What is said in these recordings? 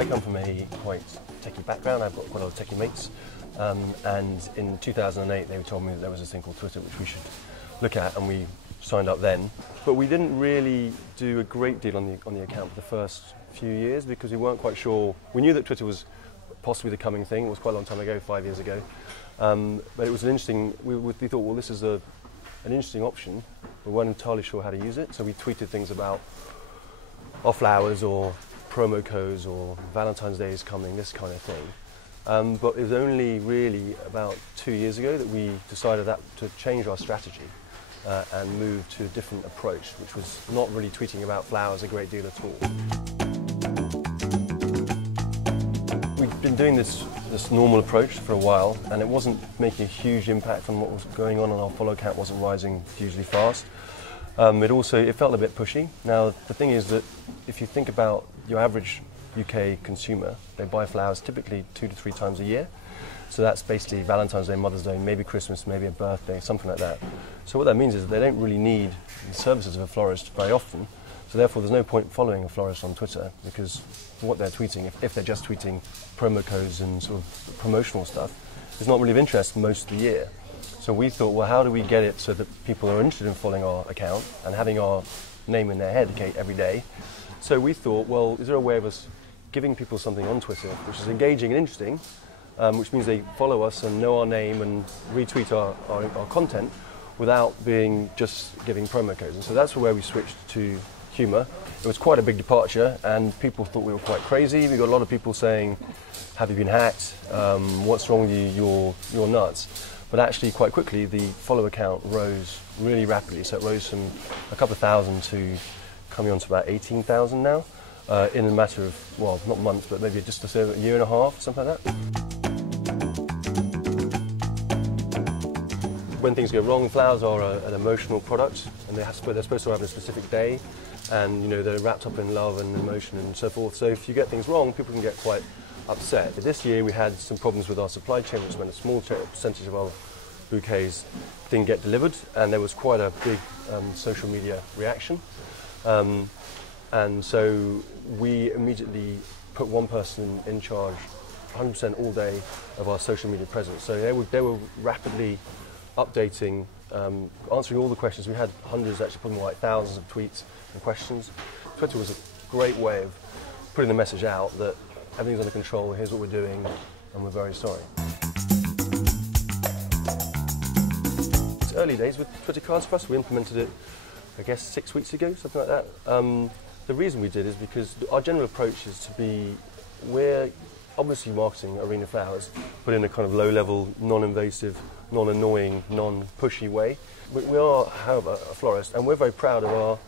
I come from a quite techie background. I've got quite a lot of techie mates, and in 2008 they told me that there was this thing called Twitter which we should look at, and we signed up then. But we didn't really do a great deal on the account for the first few years because we weren't quite sure. We knew that Twitter was possibly the coming thing. It was quite a long time ago, 5 years ago. But it was an interesting. We thought, well, this is an interesting option. We weren't entirely sure how to use it, so we tweeted things about our flowers or promo codes or Valentine's Day is coming, this kind of thing. But it was only really about 2 years ago that we decided to change our strategy and move to a different approach, which was not really tweeting about flowers a great deal at all. We've been doing this normal approach for a while, and it wasn't making a huge impact on what was going on, and our follow count wasn't rising hugely fast. It felt a bit pushy. Now, the thing is that if you think about your average UK consumer, they buy flowers typically 2 to 3 times a year. So that's basically Valentine's Day, Mother's Day, maybe Christmas, maybe a birthday, something like that. So what that means is that they don't really need the services of a florist very often. So therefore, there's no point following a florist on Twitter because what they're tweeting, if they're just tweeting promo codes and sort of promotional stuff, is not really of interest most of the year. So we thought, well, how do we get it so that people are interested in following our account and having our name in their head every day? So we thought, well, is there a way of us giving people something on Twitter which is engaging and interesting, which means they follow us and know our name and retweet our content without being just giving promo codes. And so that's where we switched to humour. It was quite a big departure, and people thought we were quite crazy. We got a lot of people saying, have you been hacked? What's wrong with you? You're nuts. But actually, quite quickly, the follower count rose really rapidly. So it rose from a couple of thousand to coming on to about 18,000 now, in a matter of, well, not months, but maybe just a year and a half, something like that. When things go wrong, flowers are an emotional product, and they're supposed to have a specific day, and they're wrapped up in love and emotion and so forth. So if you get things wrong, people can get quite upset. This year we had some problems with our supply chain, which meant a small percentage of our bouquets didn't get delivered, and there was quite a big social media reaction. And so we immediately put one person in charge 100% all day of our social media presence. So they were rapidly updating, answering all the questions. We had hundreds, actually probably more like thousands of tweets and questions. Twitter was a great way of putting the message out that everything's under control, here's what we're doing, and we're very sorry. It's early days with Twitter cards for us. We implemented it, I guess, 6 weeks ago, something like that. The reason we did is because our general approach is to be, we're obviously marketing arena flowers, but in a kind of low-level, non-invasive, non-annoying, non-pushy way. We are, however, a florist, and we're very proud of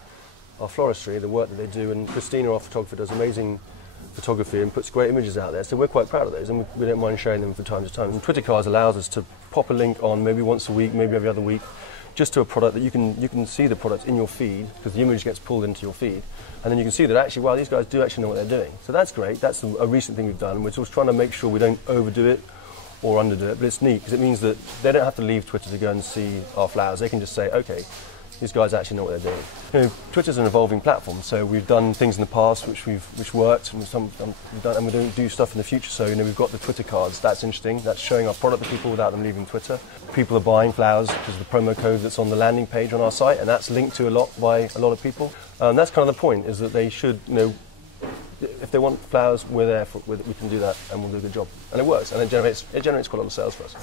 our floristry, the work that they do, and Christina, our photographer, does amazing photography and puts great images out there, so we're quite proud of those, and we don't mind sharing them from time to time. And Twitter cards allows us to pop a link on maybe once a week, maybe every other week, just to a product that you can see the product in your feed, because the image gets pulled into your feed, and then you can see that actually, wow, these guys do actually know what they're doing. So that's great. That's a recent thing we've done. We're just trying to make sure we don't overdo it or underdo it, but it's neat because it means that they don't have to leave Twitter to go and see our flowers. They can just say, okay, these guys actually know what they're doing. Twitter's an evolving platform, so we've done things in the past which worked, and we're going to do stuff in the future. So we've got the Twitter cards. That's interesting. That's showing our product to people without them leaving Twitter. People are buying flowers because of the promo code that's on the landing page on our site, and that's linked to by a lot of people. That's kind of the point, is that they should, if they want flowers, we're there. We can do that, and we'll do a good job. And it works, and it generates quite a lot of sales for us.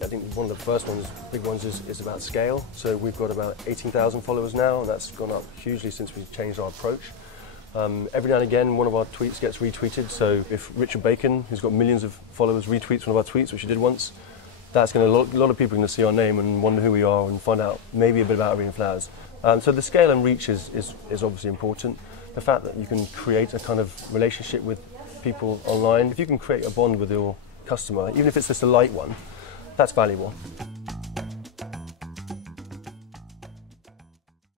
I think one of the first big ones is about scale. So we've got about 18,000 followers now, and that's gone up hugely since we changed our approach. Every now and again, one of our tweets gets retweeted. So if Richard Bacon, who's got millions of followers, retweets one of our tweets, which he did once, that's a lot of people are going to see our name and wonder who we are and find out maybe a bit about arena flowers. So the scale and reach is obviously important. The fact that you can create a kind of relationship with people online, if you can create a bond with your customer, even if it's just a light one, that's valuable.